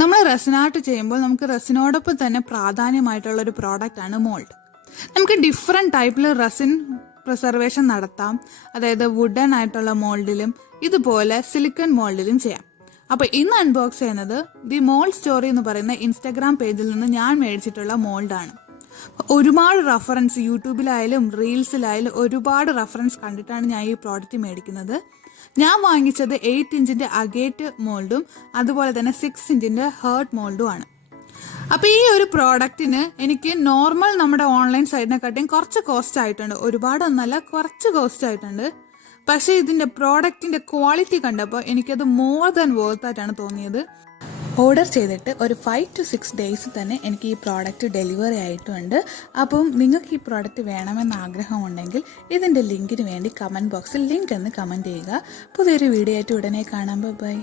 നമ്മൾ resin art ചെയ്യുമ്പോൾ നമുക്ക് റെസിനോടൊപ്പം തന്നെ പ്രാധാന്യമായിട്ടുള്ള ഒരു പ്രോഡക്റ്റ് ആണ് മോൾഡ്. നമുക്ക് ഡിഫറെൻറ്റ് ടൈപ്പിൽ റെസിൻ പ്രിസർവേഷൻ നടത്താം. അതായത് വുഡൻ ആയിട്ടുള്ള മോൾഡിലും ഇതുപോലെ സിലിക്കൺ മോൾഡിലും ചെയ്യാം. അപ്പോൾ ഇന്ന് അൺബോക്സ് ചെയ്യുന്നത് ദി മോൾഡ് സ്റ്റോറി എന്ന് പറയുന്ന ഇൻസ്റ്റാഗ്രാം പേജിൽ നിന്ന് ഞാൻ മേടിച്ചിട്ടുള്ള മോൾഡാണ്. ഒരുപാട് റെഫറൻസ് യൂട്യൂബിലായാലും റീൽസിലായാലും ഒരുപാട് റെഫറൻസ് കണ്ടിട്ടാണ് ഞാൻ ഈ പ്രോഡക്റ്റ് മേടിക്കുന്നത്. ഞാൻ വാങ്ങിച്ചത് 8 ഇഞ്ചിന്റെ അഗേറ്റ് മോൾഡും അതുപോലെ തന്നെ 6 ഇഞ്ചിന്റെ ഹേർട്ട് മോൾഡും ആണ്. അപ്പോൾ ഈ ഒരു പ്രോഡക്റ്റിന് എനിക്ക് നോർമൽ നമ്മുടെ ഓൺലൈൻ സൈറ്റിനെക്കാട്ടിയും കുറച്ച് കോസ്റ്റ് ആയിട്ടുണ്ട്. ഒരുപാടൊന്നല്ല, കുറച്ച് കോസ്റ്റ് ആയിട്ടുണ്ട്. പക്ഷേ ഇതിന്റെ പ്രോഡക്റ്റിന്റെ ക്വാളിറ്റി കണ്ടപ്പോൾ എനിക്കത് മോർ ദാൻ വർത്ത് ആയിട്ടാണ് തോന്നിയത്. ഓർഡർ ചെയ്തിട്ട് ഒരു 5 to 6 ഡേയ്സ് തന്നെ എനിക്ക് ഈ പ്രോഡക്റ്റ് ഡെലിവറി ആയിട്ടുണ്ട്. അപ്പം നിങ്ങൾക്ക് ഈ പ്രോഡക്റ്റ് വേണമെന്ന് ആഗ്രഹമുണ്ടെങ്കിൽ ഇതിൻ്റെ ലിങ്കിന് വേണ്ടി കമൻറ്റ് ബോക്സിൽ ലിങ്ക് എന്ന് കമൻറ്റ് ചെയ്യുക. പുതിയൊരു വീഡിയോ ആയിട്ട് ഉടനെ കാണാം. ബൈ.